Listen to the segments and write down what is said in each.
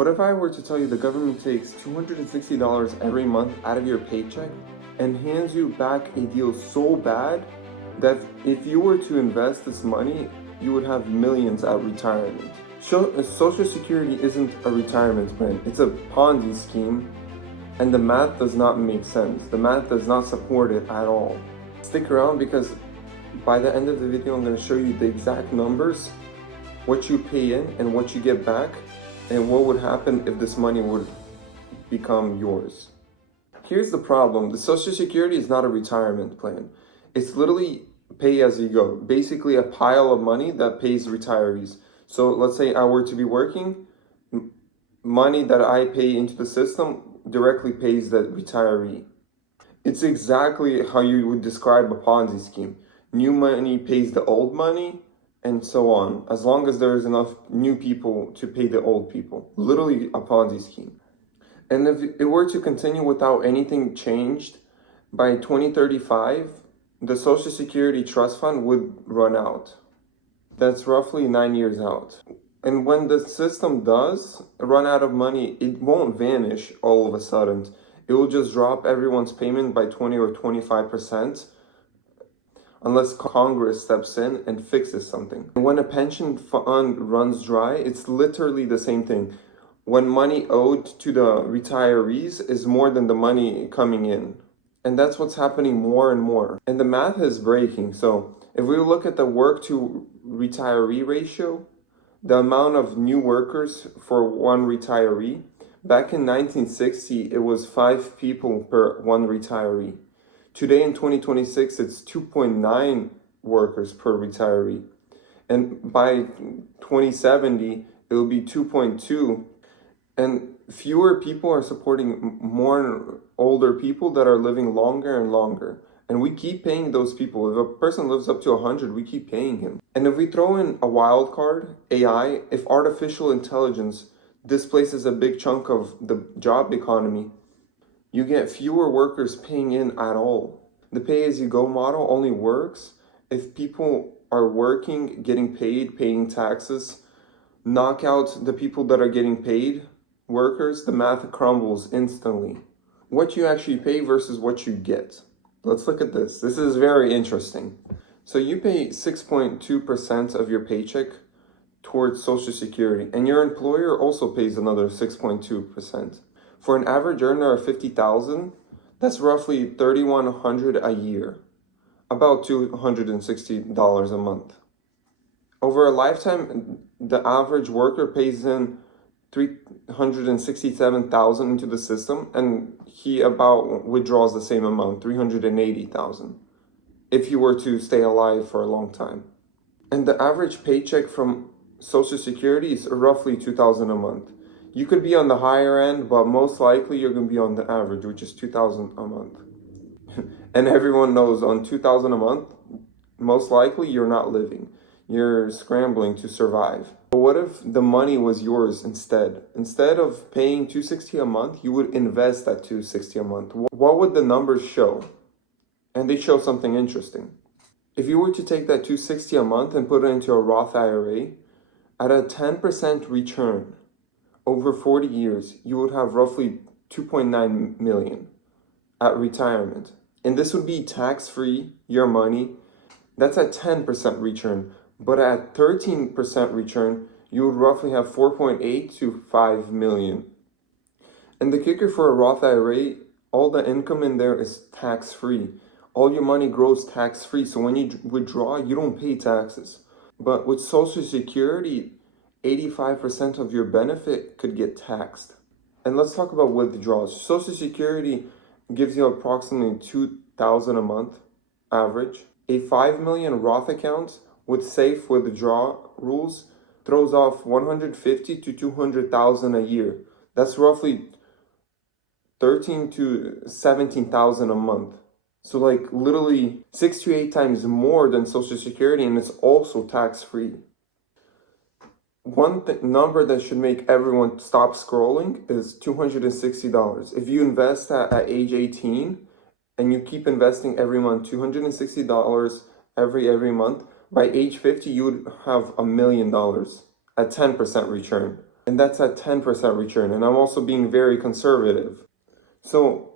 What if I were to tell you the government takes $260 every month out of your paycheck and hands you back a deal so bad that if you were to invest this money, you would have millions at retirement? Social Security isn't a retirement plan, it's a Ponzi scheme, and the math does not make sense. The math does not support it at all. Stick around because by the end of the video, I'm going to show you the exact numbers, what you pay in and what you get back, and what would happen if this money would become yours. Here's the problem. The Social Security is not a retirement plan. It's literally pay as you go. Basically a pile of money that pays retirees. So let's say I were to be working, money that I pay into the system directly pays the retiree. It's exactly how you would describe a Ponzi scheme. New money pays the old money, and so on, as long as there is enough new people to pay the old people. Literally a Ponzi scheme. And if it were to continue without anything changed, by 2035, the Social Security Trust Fund would run out. That's roughly 9 years out. And when the system does run out of money, it won't vanish all of a sudden. It will just drop everyone's payment by 20 or 25%. Unless Congress steps in and fixes something. When a pension fund runs dry, it's literally the same thing. When money owed to the retirees is more than the money coming in. And that's what's happening more and more. And the math is breaking. So if we look at the work to retiree ratio, the amount of new workers for one retiree, back in 1960, it was 5 people per one retiree. Today in 2026, it's 2.9 workers per retiree. And by 2070, it will be 2.2. And fewer people are supporting more older people that are living longer and longer. And we keep paying those people. If a person lives up to 100, we keep paying him. And if we throw in a wild card, AI, if artificial intelligence displaces a big chunk of the job economy, you get fewer workers paying in at all. The pay-as-you-go model only works if people are working, getting paid, paying taxes. Knock out the people that are getting paid, workers, the math crumbles instantly. What you actually pay versus what you get. Let's look at this. This is very interesting. So you pay 6.2% of your paycheck towards Social Security, and your employer also pays another 6.2%. For an average earner of $50,000, that's roughly $3,100 a year, about $260 a month. Over a lifetime, the average worker pays in $367,000 into the system, and he about withdraws the same amount, $380,000, if you were to stay alive for a long time. And the average paycheck from Social Security is roughly $2,000 a month. You could be on the higher end, but most likely you're going to be on the average, which is $2,000 a month. And everyone knows on $2,000 a month, most likely you're not living. You're scrambling to survive. But what if the money was yours instead? Instead of paying $260 a month, you would invest that $260 a month. What would the numbers show? And they show something interesting. If you were to take that $260 a month and put it into a Roth IRA, at a 10% return, over 40 years, you would have roughly 2.9 million at retirement. And this would be tax-free, your money. That's at 10% return. But at 13% return, you would roughly have 4.8 to 5 million. And the kicker for a Roth IRA, all the income in there is tax-free. All your money grows tax-free. So when you withdraw, you don't pay taxes. But with Social Security, 85% of your benefit could get taxed. And let's talk about withdrawals. Social Security gives you approximately $2,000 a month average. A 5 million Roth account with safe withdrawal rules throws off 150 to 200,000 a year. That's roughly 13 to 17,000 a month. So like literally 6 to 8 times more than Social Security, and it's also tax-free. One number that should make everyone stop scrolling is $260. If you invest at age 18 and you keep investing every month, $260 every month, by age 50, you would have $1 million at 10% return. and that's at 10% return, and I'm also being very conservative. So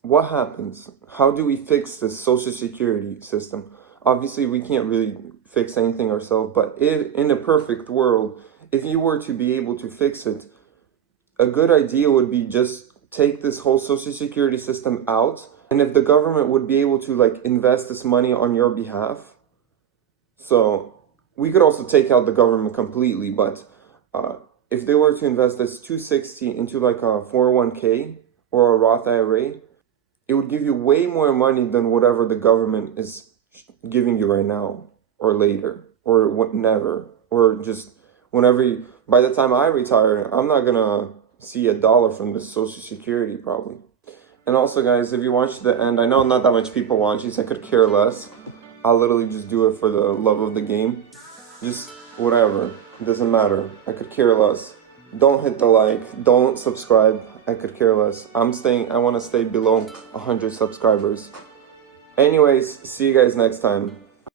what happens? How do we fix this social security system? Obviously, we can't really fix anything ourselves, but if, in a perfect world, if you were to be able to fix it, a good idea would be just take this whole social security system out, and if the government would be able to like invest this money on your behalf. So we could also take out the government completely, but if they were to invest this 260 into like a 401k or a Roth IRA, it would give you way more money than whatever the government is giving you right now or later or never, or just whenever by the time I retire, I'm not gonna see a dollar from this social security probably. And also guys, if you watch the end, I know not that much people watch these, I could care less. I'll literally just do it for the love of the game. Just whatever, it doesn't matter. I could care less. Don't hit the like, don't subscribe. I could care less. I want to stay below 100 subscribers. Anyways, see you guys next time.